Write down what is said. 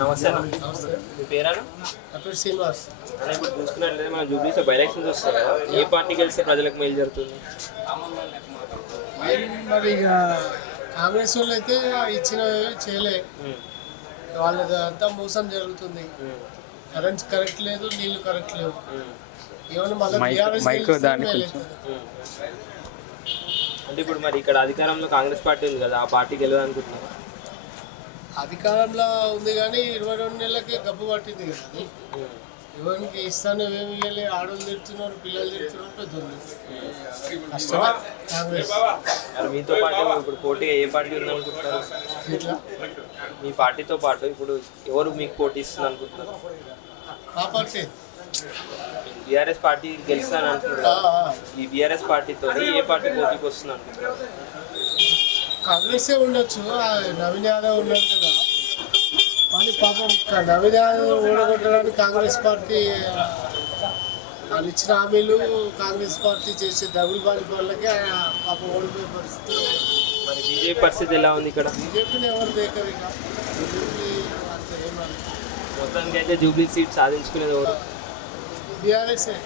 నమస్తే మీ పేరాను నా పేరు శ్రీనివాస్. అన్న ఇప్పుడు చూసుకున్నట్లయితే మన జూబ్లీస్ బై ఎలక్షన్స్ వస్తాయి కదా ఏ పార్టీ గెలిస్తే ప్రజలకు మేలు జరుగుతుంది? మరి ఇక కాంగ్రెస్ వాళ్ళు అయితే ఇచ్చినవి చేయలే. వాళ్ళది అంతా మోసం జరుగుతుంది. కరెంట్ కరెక్ట్ లేదు నీళ్ళు కరెక్ట్ లేవు. ఉమ్, ఏమైనా మళ్ళీ బీఆర్ఎస్ ఉమ్. అంటే ఇప్పుడు మరి ఇక్కడ అధికారంలో కాంగ్రెస్ పార్టీ ఉంది కదా ఆ పార్టీ గెలవదు అనుకుంటున్నారు? అధికారంలో ఉంది కానీ ఇరవై రెండు నెలలకి గబ్బు పట్టింది కదా అది. ఎవరికి ఇస్తాను ఏమి ఇవ్వాలి ఆడవాళ్ళు తిడుతున్నారు పిల్లలు తిడుతున్నారు పెద్దోళ్ళు కష్టమే? కాంగ్రెస్. మరి మీతో పాటు ఇప్పుడు పోటీ ఏ పార్టీ ఉంది అనుకుంటున్నారు? ఇట్లా మీ పార్టీతో పాటు ఇప్పుడు ఎవరు మీకు పోటీ ఇస్తుంది అనుకుంటున్నారు? కాపాడితే బీఆర్ఎస్ పార్టీ గెలుస్తాను ఈ బీఆర్ఎస్ పార్టీతో ఏ పార్టీ పోటీకి వస్తుంది అనుకుంటున్నారు? కాంగ్రెసే ఉండొచ్చు నవీన్ యాదవ్ ఉన్నాడు కదా. కానీ పాపం నవీన్ యాదవ్ ఓడగొట్టడానికి కాంగ్రెస్ పార్టీ వాళ్ళు ఇచ్చిన హామీలు కాంగ్రెస్ పార్టీ చేసే డబుల్ బాలి వాళ్ళకి ఆయన పాపం ఓడిపోయే పరిస్థితి మరి బీజేపీ పరిస్థితి ఎలా ఉంది ఇక్కడ? బీజేపీని ఎవరు దేకరు ఇక? బీజేపీ అంత ఏమన్నా మొత్తానికి అయితే జూబ్లీ సీట్ సాధించుకునేది ఎవరు? బీఆర్ఎస్ఏ.